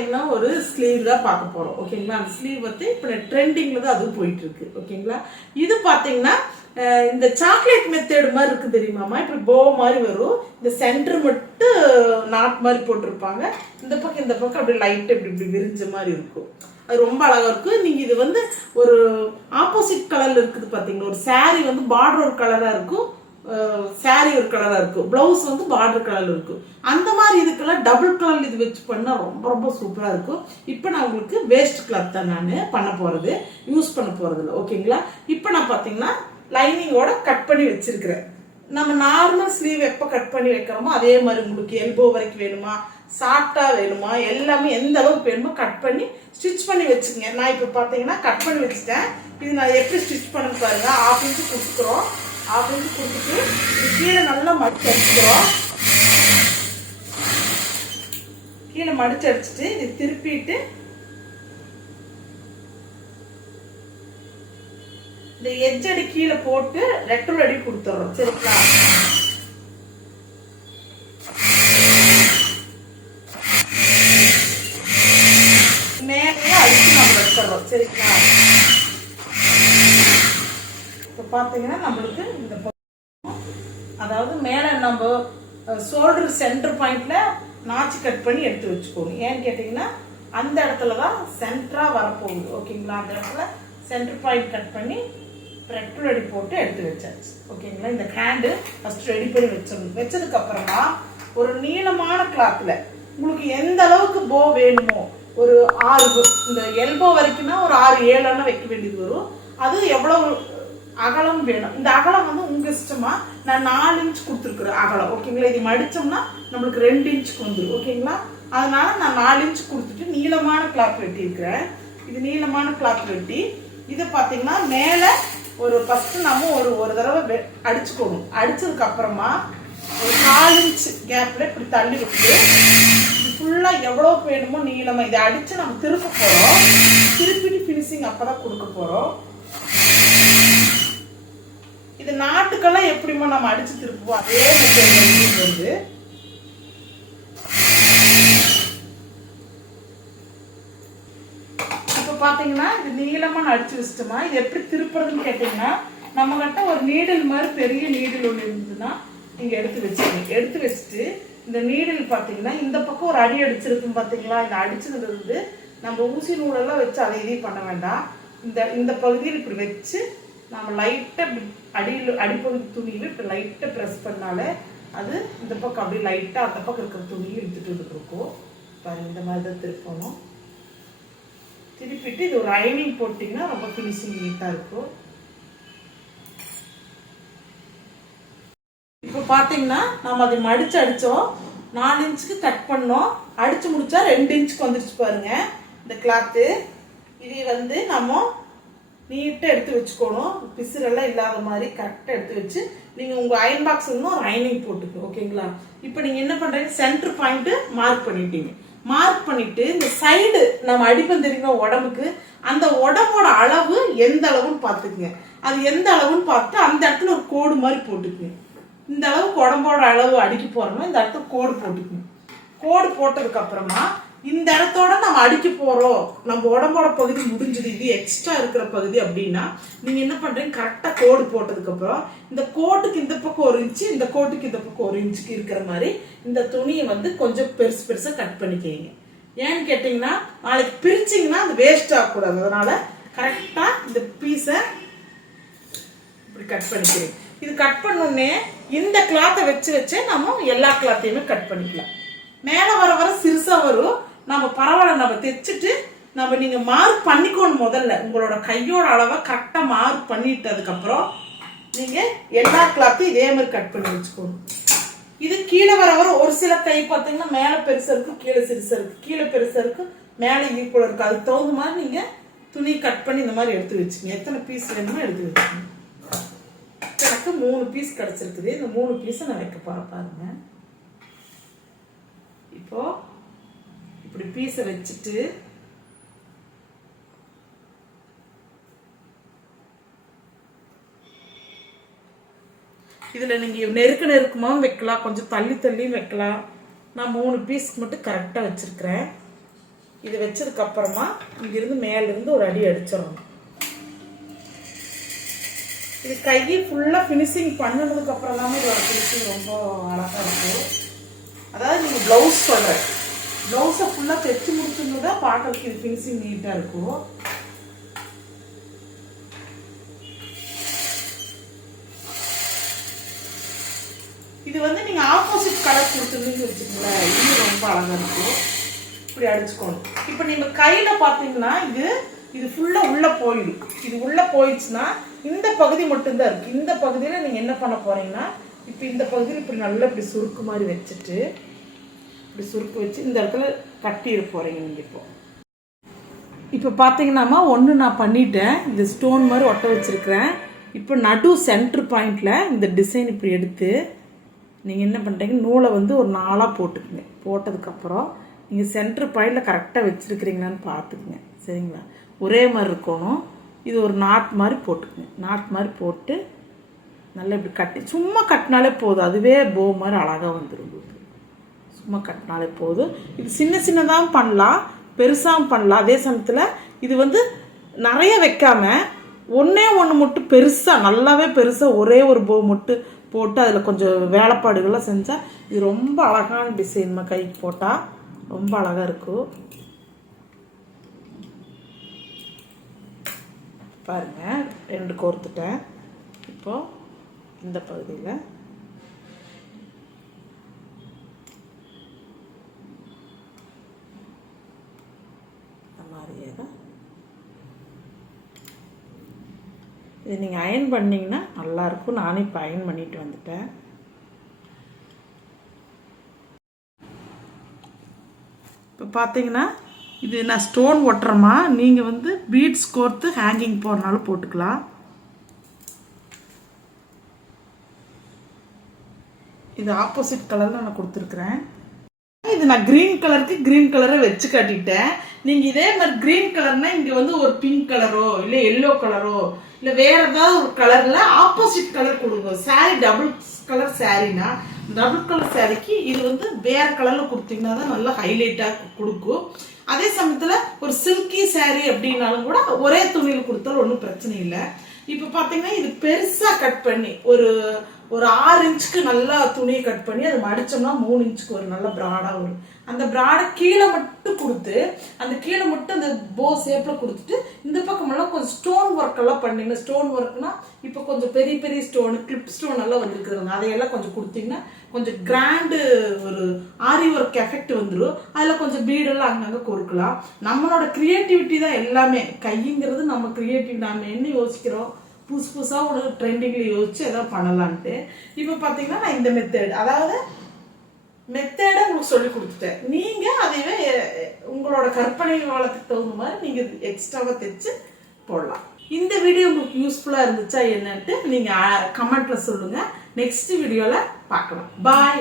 பார்த்தீங்கன்னா ஒரு ஸ்லீவ் தான் பார்க்க போகிறோம். ஓகேங்களா, அந்த ஸ்லீவ் வந்து இப்போ ட்ரெண்டிங்கில் தான் அதுவும் போயிட்டு இருக்கு. ஓகேங்களா, இது பார்த்தீங்கன்னா இந்த சாக்லேட் மெத்தேடு மாதிரி இருக்குது தெரியுமாமா. இப்படி போ மாதிரி வரும். இந்த சென்டர் மட்டும் நாட் மாதிரி போட்டிருப்பாங்க. இந்த பக்கம் அப்படி லைட்டு இப்படி இப்படி விரிஞ்ச மாதிரி இருக்கும். அது ரொம்ப அழகாக இருக்கும். நீங்கள் இது வந்து ஒரு ஆப்போசிட் கலரில் இருக்குது பார்த்தீங்களா. ஒரு சாரீ வந்து பார்டர் ஒரு கலராக இருக்கும், சாரீ ஒரு கலராக இருக்கும், பிளவுஸ் வந்து பார்டர் கலரில் இருக்கும். அந்த மாதிரி இதுக்கெல்லாம் டபுள் கலர் இது வச்சு பண்ணால் ரொம்ப ரொம்ப சூப்பராக இருக்கும். இப்போ நான் உங்களுக்கு வேஸ்ட் கிளாத் தான் நான் பண்ண போகிறது, யூஸ் பண்ண போகிறது இல்லை. ஓகேங்களா, இப்போ நான் பார்த்தீங்கன்னா லைனிங்கோட கட் பண்ணி வச்சிருக்கிறேன். நம்ம நார்மல் ஸ்லீவ் எப்போ கட் பண்ணி வைக்கிறோமோ அதே மாதிரி உங்களுக்கு எல்போ வரைக்கும் வேணுமா, ஷார்ட்டாக வேணுமா, எல்லாமே எந்த அளவுக்கு வேணுமோ கட் பண்ணி ஸ்டிச் பண்ணி வச்சுக்கோங்க. நான் இப்போ பார்த்தீங்கன்னா கட் பண்ணி வச்சுட்டேன். இது நான் எப்படி ஸ்டிச் பண்ணு பாருங்க. 1/2 இன்ச்சு கொடுத்துக்கிறோம். 1/2 இன்ச்சு கொடுத்துட்டு கீழே நல்லா மடிச்சு அடிச்சுக்கிறோம். கீழே மடிச்சு அடிச்சுட்டு இது திருப்பிட்டு இந்த எட்ஜ் அடி கீழே போட்டு ரெட்டல் அடி கொடுத்துறோம். சரிங்களா, மேலே அடிச்சு நம்ம வச்சிடறோம். சரிங்களா, இப்போ பார்த்தீங்கன்னா நம்மளுக்கு இந்த அதாவது மேலே நம்ம ஷோல்டர் சென்டர் பாயிண்ட்ல நாச்சு கட் பண்ணி எடுத்து வச்சுக்கோங்க. ஏன்னு கேட்டிங்கன்னா அந்த இடத்துல தான் சென்டராக வரப்போகுது. ஓகேங்களா, அந்த இடத்துல சென்டர் பாயிண்ட் கட் பண்ணி ரெட்டல் அடி போட்டு எடுத்து வச்சாச்சு. ஓகேங்களா, இந்த ஹேண்டு ஃபர்ஸ்ட் ரெடி பண்ணி வச்சிடணும். வச்சதுக்கு அப்புறமா ஒரு நீளமான கிளாத்ல உங்களுக்கு எந்த அளவுக்கு போ வேணுமோ ஒரு 6 இந்த எல்போ வரைக்கும்னா ஒரு 6-7 வைக்க வேண்டியது வரும். அது எவ்வளவு அகலம் வேணும். இந்த அகலம் வந்து உங்க இஷ்டமா. நான் 4 இன்ச் கொடுத்துருக்குறேன் அகலம். ஓகேங்களா, இது மடிச்சோம்னா நம்மளுக்கு 2 இன்ச்சுக்கு வந்துடும். ஓகேங்களா, அதனால நான் 4 இன்ச் கொடுத்துட்டு நீளமான கிளாத் வெட்டி இருக்கிறேன். இது நீளமான கிளாத் வெட்டி இதை பார்த்தீங்கன்னா மேலே ஒரு ஃபர்ஸ்ட் நம்ம ஒரு தடவை அடிச்சுக்கணும். அடிச்சதுக்கு அப்புறமா ஒரு 4 இன்ச் கேப்ல இப்படி தள்ளி விட்டு இது ஃபுல்லா எவ்வளவு வேணுமோ நீளமா இதை அடிச்சு நம்ம திருப்ப போறோம். திருப்பிட்டு ஃபினிஷிங் அப்பதான் கொடுக்க போறோம். இது நாட்டுக்கெல்லாம் எப்படிமோ நம்ம அடிச்சு திருப்புவோம் அதே மெத்தட் வருது. பார்த்தீங்கன்னா இது நீளமாக அடிச்சு வச்சிட்டோமா. இது எப்படி திருப்புறதுன்னு கேட்டிங்கன்னா நம்ம கிட்ட ஒரு நீடில் மாதிரி பெரிய நீடில் ஒன்று இருந்ததுன்னா நீங்கள் எடுத்து வச்சுக்கணும். எடுத்து வச்சுட்டு இந்த நீடில் பார்த்தீங்கன்னா இந்த பக்கம் ஒரு அடி அடிச்சிருக்கும் பார்த்தீங்களா. இந்த அடிச்சதுல இருந்து நம்ம ஊசி நூலெல்லாம் வச்சு அதை இதையும் பண்ண வேண்டாம். இந்த பகுதியில் இப்படி வச்சு நம்ம லைட்டாக அடிப்பகுதி துணியில் இப்படி லைட்டாக ப்ரெஸ் பண்ணாலே அது இந்த பக்கம் அப்படியே லைட்டாக அந்த பக்கம் இருக்கிற துணியை எடுத்துகிட்டு இருக்கும் பாருங்க. இந்த மாதிரி தான் திருப்பணும். திருப்பிட்டு இது ஒரு அயனிங் போட்டிங்கன்னா ரொம்ப ஃபினிஷிங் நீட்டாக இருக்கும். இப்போ பார்த்தீங்கன்னா நம்ம அதை மடிச்சு அடித்தோம். 4 இன்ச்சுக்கு கட் பண்ணோம். அடிச்சு முடிச்சா 2 இன்ச்சுக்கு வந்துருச்சு பாருங்க இந்த கிளாத்து. இதை வந்து நம்ம நீட்டாக எடுத்து வச்சுக்கணும். பிசுரெல்லாம் இல்லாத மாதிரி கரெக்டாக எடுத்து வச்சு நீங்கள் உங்கள் அயன் பாக்ஸ் இன்னும் ஒரு அயனிங் போட்டுக்கணும். ஓகேங்களா, இப்போ நீங்கள் என்ன பண்ணுறீங்க, சென்டர் பாயிண்ட்டு மார்க் பண்ணிட்டீங்க. மார்க் பண்ணிட்டு இந்த சைடு நம்ம அடிப்போம் தெரியுமா உடம்புக்கு, அந்த உடம்போட அளவு எந்த அளவுன்னு பார்த்துக்குங்க. அது எந்த அளவுன்னு பார்த்து அந்த இடத்துல ஒரு கோடு மாதிரி போட்டுக்குங்க. இந்த அளவுக்கு உடம்போட அளவு அடிக்க போறோமோ இந்த இடத்துல கோடு போட்டுக்குங்க. கோடு போட்டதுக்கு அப்புறமா இந்த இடத்தோட நம்ம அடிக்க போறோம், நம்ம உடம்போட பகுதி முடிஞ்சது, இது எக்ஸ்ட்ரா இருக்கிற பகுதி அப்படின்னா நீங்க என்ன பண்றீங்க, கரெக்டா கோடு போட்டதுக்கு அப்புறம் இந்த கோட்டுக்கு இந்த பக்கம் 1 இன்ச்சு, இந்த கோட்டுக்கு இந்த பக்கம் 1 இன்ச்சுக்கு இருக்கிற மாதிரி இந்த துணியை வந்து கொஞ்சம் பெருசு பெருசா கட் பண்ணிக்கீங்க. ஏன்னு கேட்டீங்கன்னா நாளைக்கு பிரிச்சிங்கன்னா அது வேஸ்ட் ஆகக்கூடாது. அதனால கரெக்டா இந்த பீஸை இப்படி கட் பண்ணிக்கிறீங்க. இது கட் பண்ணோடனே இந்த கிளாத்தை வச்சு நம்ம எல்லா கிளாத்தையுமே கட் பண்ணிக்கலாம். மேலே வர சிறுசா வரும். நம்ம பரவாயில்ல, நம்ம தைச்சிட்டு நம்ம நீங்க மார்க் பண்ணிக்கணும். முதல்ல உங்களோட கையோட அளவை கரெக்டா மார்க் பண்ணிட்டதுக்கு அப்புறம் நீங்க எல்லா கிளாத்தையும் இதே மாதிரி கட் பண்ணி வச்சுக்கணும். இது கீழே வர ஒரு சில கை பார்த்தீங்கன்னா மேலே பெருசா இருக்கு, கீழே சிறுசா இருக்கு, கீழே பெருசா இருக்கு, மேலே ஈக்குவல் இருக்கு. அதுக்கு தகுந்த மாதிரி நீங்க துணி கட் பண்ணி இந்த மாதிரி எடுத்து வச்சுங்க. எத்தனை பீஸ் வேணுமோ எடுத்து வச்சுங்க. எனக்கு 3 பீஸ் கிடைச்சிருக்குது. இந்த 3 பீஸை நான் வைக்க பாருங்க. இப்போ இப்படி பீஸை வச்சுட்டு இதுல நீங்க நெருக்கமாவும் வைக்கலாம், கொஞ்சம் தள்ளியும் வைக்கலாம். நான் 3 பீஸ்க்கு மட்டும் கரெக்டா வச்சிருக்கிறேன். இது வச்சதுக்கு அப்புறமா இங்கிருந்து மேலிருந்து ஒரு அடி அடிச்சிடணும். இது கையை ஃபுல்லாக ஃபினிஷிங் பண்ணதுக்கு அப்புறம் தான் இதோட ஃபினிஷிங் ரொம்ப அழகாக இருக்கும். அதாவது நீங்கள் ப்ளவுஸ் சொல்கிறேன், ப்ளவுஸை ஃபுல்லாக தைச்சி முடிச்சுன்னு தான் பார்க்கறதுக்கு இது ஃபினிஷிங் நீட்டாக இருக்கும். இது வந்து நீங்கள் ஆப்போசிட் கலர் கொடுத்துருந்தீங்கன்னு வச்சுக்கோங்களேன், இது ரொம்ப அழகாக இருக்கும். இப்படி அடிச்சுக்கணும். இப்போ நீங்கள் கையில் பார்த்தீங்கன்னா இது ஃபுல்லாக உள்ளே போயிடும். இது உள்ளே போயிடுச்சுன்னா இந்த பகுதி மட்டும்தான் இருக்குது. இந்த பகுதியில் நீங்கள் என்ன பண்ண போகிறீங்கன்னா, இப்போ இந்த பகுதியில் இப்படி நல்லா இப்படி சுருக்கு மாதிரி வச்சுட்டு இப்படி சுருக்கு வச்சு இந்த இடத்துல கட்டிட போகிறீங்க. நீங்கள் இப்போ பார்த்தீங்கன்னா ஒன்று நான் பண்ணிட்டேன். இந்த ஸ்டோன் மாதிரி ஒட்ட வச்சுருக்கிறேன். இப்போ நடு சென்ட்ரு பாயிண்டில் இந்த டிசைன் இப்படி எடுத்து நீங்கள் என்ன பண்ணுறீங்க, நூலை வந்து ஒரு 4ஆக போட்டுக்குங்க. போட்டதுக்கப்புறம் நீங்கள் சென்ட்ரு பாயிண்டில் கரெக்டாக வச்சுருக்கிறீங்களான்னு பார்த்துக்குங்க. சரிங்களா? ஒரே மாதிரி இருக்கணும். இது ஒரு நாட் மாதிரி போட்டுக்குங்க. நாட் மாதிரி போட்டு நல்லா இப்படி கட்டி சும்மா கட்டினாலே போதும். அதுவே போ மாதிரி அழகாக வந்துடும். சும்மா கட்டினாலே போதும். இது சின்ன சின்னதாகவும் பண்ணலாம், பெருசாகவும் பண்ணலாம். அதே சமயத்தில் இது வந்து நிறைய வைக்காம ஒன்றே ஒன்று மட்டும் பெருசாக, நல்லாவே பெருசாக ஒரே ஒரு போ மட்டும் போட்டு அதில் கொஞ்சம் வேலைப்பாடுகள்லாம் செஞ்சால் இது ரொம்ப அழகான டிசைன். கைக்கு போட்டால் ரொம்ப அழகாக இருக்கும். பாருங்கள், 2 கோர்த்துட்டேன். இப்போது இந்த பகுதியில் இந்த மாதிரியே தான் இது நீங்கள் அயன் பண்ணிங்கன்னா நல்லாயிருக்கும். நானும் இப்போ அயன் பண்ணிட்டு வந்துட்டேன். இப்போ பார்த்தீங்கன்னா இது நான் ஸ்டோன் ஒட்டுறமா, நீங்கள் வந்து பீட்ஸ் கோர்த்து ஹேங்கிங் போடுறனாலும் போட்டுக்கலாம். இது ஆப்போசிட் கலரில் நான் கொடுத்துருக்குறேன். இது நான் கிரீன் கலருக்கு கிரீன் கலரை வச்சு காட்டிட்டேன். நீங்கள் இதே மாதிரி கிரீன் கலர்னா இங்கே வந்து ஒரு பிங்க் கலரோ இல்லை எல்லோ கலரோ இல்லை வேற ஏதாவது ஒரு கலரில் ஆப்போசிட் கலர் கொடுங்க. சாரீ டபுள் கலர் சாரீனா டபுள் கலர் சாரீக்கு இது வந்து வேற கலரில் கொடுத்தீங்கன்னா தான் நல்லா ஹைலைட்டாக கொடுக்கும். அதே சமயத்தில் ஒரு சில்கி சாரீ அப்படின்னாலும் கூட ஒரே துணியில் கொடுத்தாலும் ஒன்றும் பிரச்சனை இல்லை. இப்போ பார்த்தீங்கன்னா இது பெருசாக கட் பண்ணி ஒரு 6 இன்ச்சுக்கு நல்லா துணியை கட் பண்ணி அதை மடித்தோம்னா 3 இன்ச்சுக்கு ஒரு நல்ல ப்ராடாக வரும். அந்த ப்ராடை கீழே மட்டும் கொடுத்து அந்த கீழே மட்டும் அந்த போ ஷேப்பில் கொடுத்துட்டு இந்த பக்கமெல்லாம் கொஞ்சம் ஸ்டோன் ஒர்க் எல்லாம் பண்ணிங்க. ஸ்டோன் ஒர்க்னா இப்போ கொஞ்சம் பெரிய பெரிய ஸ்டோனு கிளிப் ஸ்டோன் எல்லாம் வந்துருக்குதுங்க. அதையெல்லாம் கொஞ்சம் கொடுத்தீங்கன்னா கொஞ்சம் கிராண்டு ஒரு ஆரி ஒர்க் எஃபெக்ட் வந்துடும். அதில் கொஞ்சம் பீடெல்லாம் அங்கங்கே கொடுக்கலாம். நம்மளோட க்ரியேட்டிவிட்டி தான் எல்லாமே. கைங்கிறது நம்ம க்ரியேட்டிவ். நாம் என்ன யோசிக்கிறோம், புதுசாக ஒரு ட்ரெண்டிங்கில் யோசிச்சு எதாவது பண்ணலான்ட்டு. இப்போ பார்த்தீங்கன்னா நான் இந்த மெத்தேடு, அதாவது மெத்தேடை உங்களுக்கு சொல்லி கொடுத்துட்டேன். நீங்கள் அதைவே உங்களோட கற்பனை வளத்துக்கு தகுந்த மாதிரி நீங்கள் எக்ஸ்ட்ராவாக தைச்சு போடலாம். இந்த வீடியோ உங்களுக்கு யூஸ்ஃபுல்லாக இருந்துச்சா என்னன்ட்டு நீங்கள் கமெண்ட்டில் சொல்லுங்கள். நெக்ஸ்ட் வீடியோவில் பார்க்கலாம். பாய்.